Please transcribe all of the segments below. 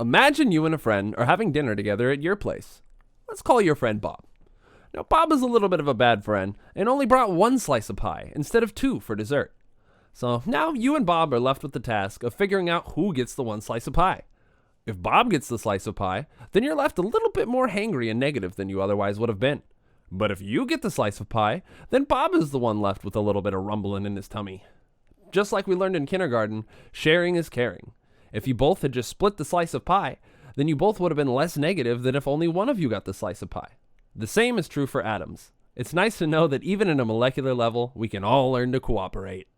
Imagine you and a friend are having dinner together at your place. Let's call your friend Bob. Now, Bob is a little bit of a bad friend and only brought one slice of pie instead of two for dessert. So now you and Bob are left with the task of figuring out who gets the one slice of pie. If Bob gets the slice of pie, then you're left a little bit more hangry and negative than you otherwise would have been. But if you get the slice of pie, then Bob is the one left with a little bit of rumbling in his tummy. Just like we learned in kindergarten, sharing is caring. If you both had just split the slice of pie, then you both would have been less negative than if only one of you got the slice of pie. The same is true for atoms. It's nice to know that even in a molecular level, we can all learn to cooperate.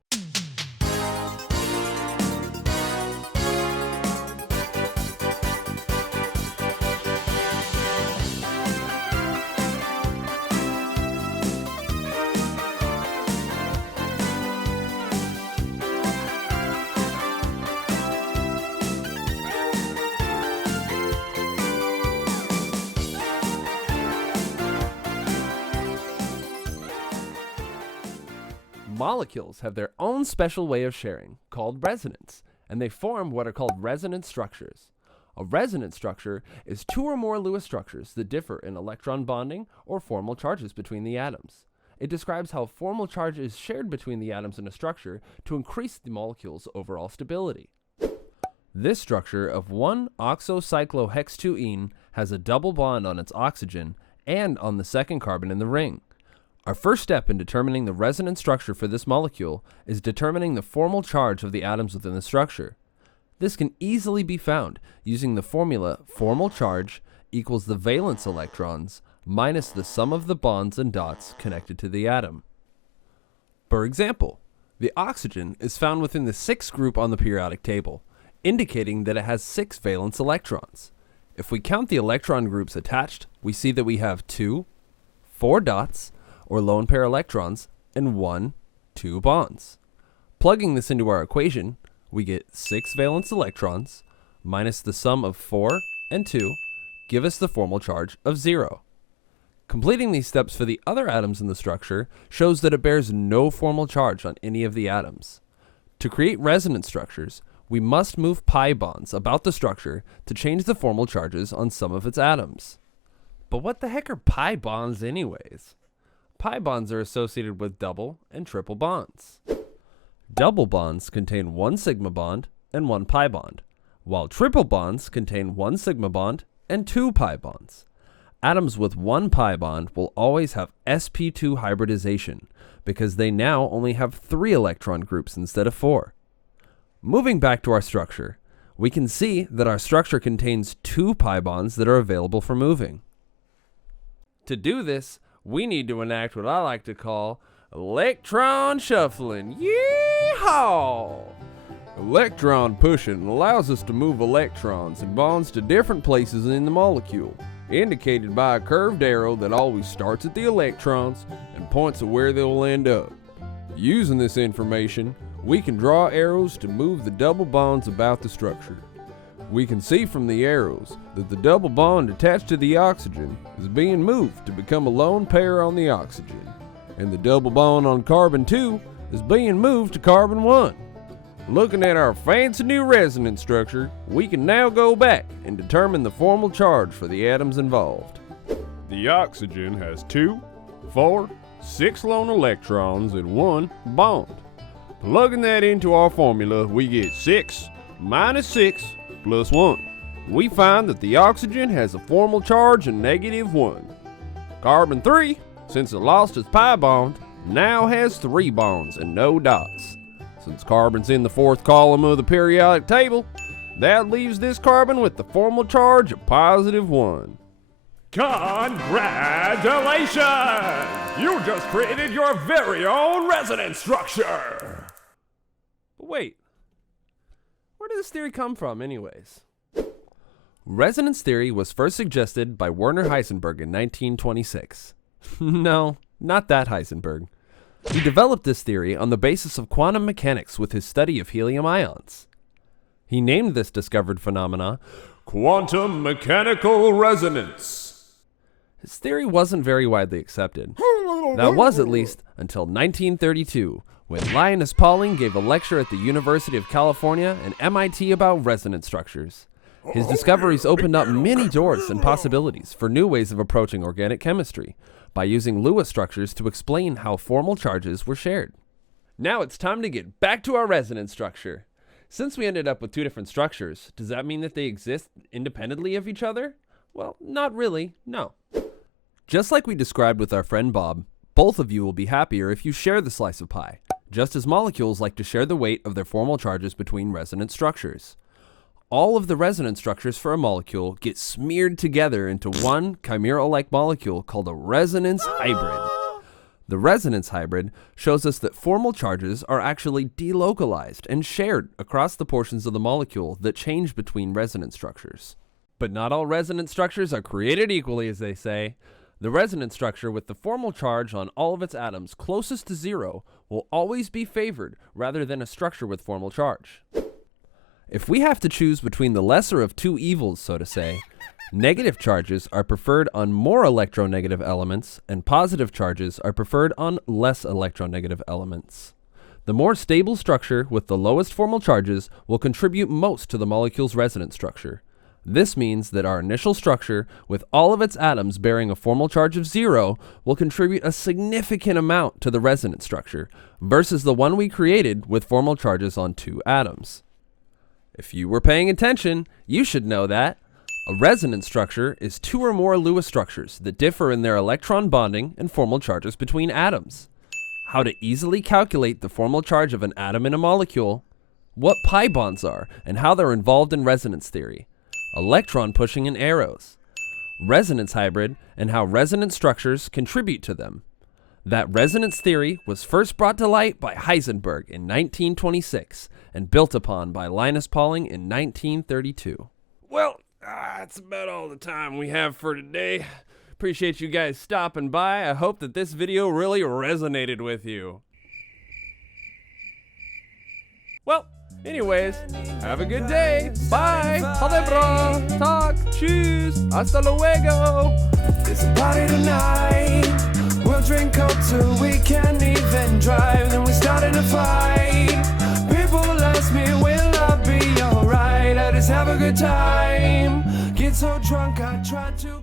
Molecules have their own special way of sharing, called resonance, and they form what are called resonance structures. A resonance structure is two or more Lewis structures that differ in electron bonding or formal charges between the atoms. It describes how formal charge is shared between the atoms in a structure to increase the molecule's overall stability. This structure of 1-oxocyclohextuene has a double bond on its oxygen and on the second carbon in the ring. Our first step in determining the resonance structure for this molecule is determining the formal charge of the atoms within the structure. This can easily be found using the formula formal charge equals the valence electrons minus the sum of the bonds and dots connected to the atom. For example, the oxygen is found within the 6th group on the periodic table, indicating that it has 6 valence electrons. If we count the electron groups attached, we see that we have 2, 4 dots, or lone pair electrons, and 1, 2 bonds. Plugging this into our equation, we get 6 valence electrons minus the sum of 4 and 2 give us the formal charge of 0. Completing these steps for the other atoms in the structure shows that it bears no formal charge on any of the atoms. To create resonance structures, we must move pi bonds about the structure to change the formal charges on some of its atoms. But what the heck are pi bonds anyways? Pi bonds are associated with double and triple bonds. Double bonds contain 1 sigma bond and 1 pi bond, while triple bonds contain 1 sigma bond and 2 pi bonds. Atoms with 1 pi bond will always have sp2 hybridization because they now only have 3 electron groups instead of 4. Moving back to our structure, we can see that our structure contains 2 pi bonds that are available for moving. To do this, we need to enact what I like to call electron shuffling. Yeehaw! Electron pushing allows us to move electrons and bonds to different places in the molecule, indicated by a curved arrow that always starts at the electrons and points at where they'll end up. Using this information, we can draw arrows to move the double bonds about the structure. We can see from the arrows that the double bond attached to the oxygen is being moved to become a lone pair on the oxygen, and the double bond on carbon 2 is being moved to carbon 1. Looking at our fancy new resonance structure, we can now go back and determine the formal charge for the atoms involved. The oxygen has 2, 4, 6 lone electrons and 1 bond. Plugging that into our formula, we get 6 minus 6 plus 1. We find that the oxygen has a formal charge of -1. Carbon 3, since it lost its pi bond, now has 3 bonds and no dots. Since carbon's in the 4th column of the periodic table, that leaves this carbon with the formal charge of +1. Congratulations! You just created your very own resonance structure! But wait, where did this theory come from anyways? Resonance theory was first suggested by Werner Heisenberg in 1926. No, not that Heisenberg. He developed this theory on the basis of quantum mechanics with his study of helium ions. He named this discovered phenomena quantum mechanical resonance. His theory wasn't very widely accepted. That was, at least, until 1932, when Linus Pauling gave a lecture at the University of California and MIT about resonance structures. His discoveries opened up many doors and possibilities for new ways of approaching organic chemistry by using Lewis structures to explain how formal charges were shared. Now it's time to get back to our resonance structure. Since we ended up with two different structures, does that mean that they exist independently of each other? Well, not really, no. Just like we described with our friend Bob, both of you will be happier if you share the slice of pie, just as molecules like to share the weight of their formal charges between resonance structures. All of the resonance structures for a molecule get smeared together into one chimera-like molecule called a resonance hybrid. The resonance hybrid shows us that formal charges are actually delocalized and shared across the portions of the molecule that change between resonance structures. But not all resonance structures are created equally, as they say. The resonance structure with the formal charge on all of its atoms closest to zero will always be favored rather than a structure with formal charge. If we have to choose between the lesser of two evils, so to say, negative charges are preferred on more electronegative elements, and positive charges are preferred on less electronegative elements. The more stable structure with the lowest formal charges will contribute most to the molecule's resonance structure. This means that our initial structure, with all of its atoms bearing a formal charge of 0, will contribute a significant amount to the resonance structure, versus the one we created with formal charges on 2 atoms. If you were paying attention, you should know that a resonance structure is 2 or more Lewis structures that differ in their electron bonding and formal charges between atoms. How to easily calculate the formal charge of an atom in a molecule, what pi bonds are and how they're involved in resonance theory, electron pushing and arrows, resonance hybrid and how resonance structures contribute to them. That resonance theory was first brought to light by Heisenberg in 1926 and built upon by Linus Pauling in 1932. Well, that's about all the time we have for today. Appreciate you guys stopping by. I hope that this video really resonated with you. Well, anyways, have a good day. Bye. Ha det bra. Tack. Tschüss. Hasta luego. It's a party tonight. We'll drink up till we can't even drive. Then we start in a fight. People ask me, will I be alright? I just have a good time. Get so drunk I try to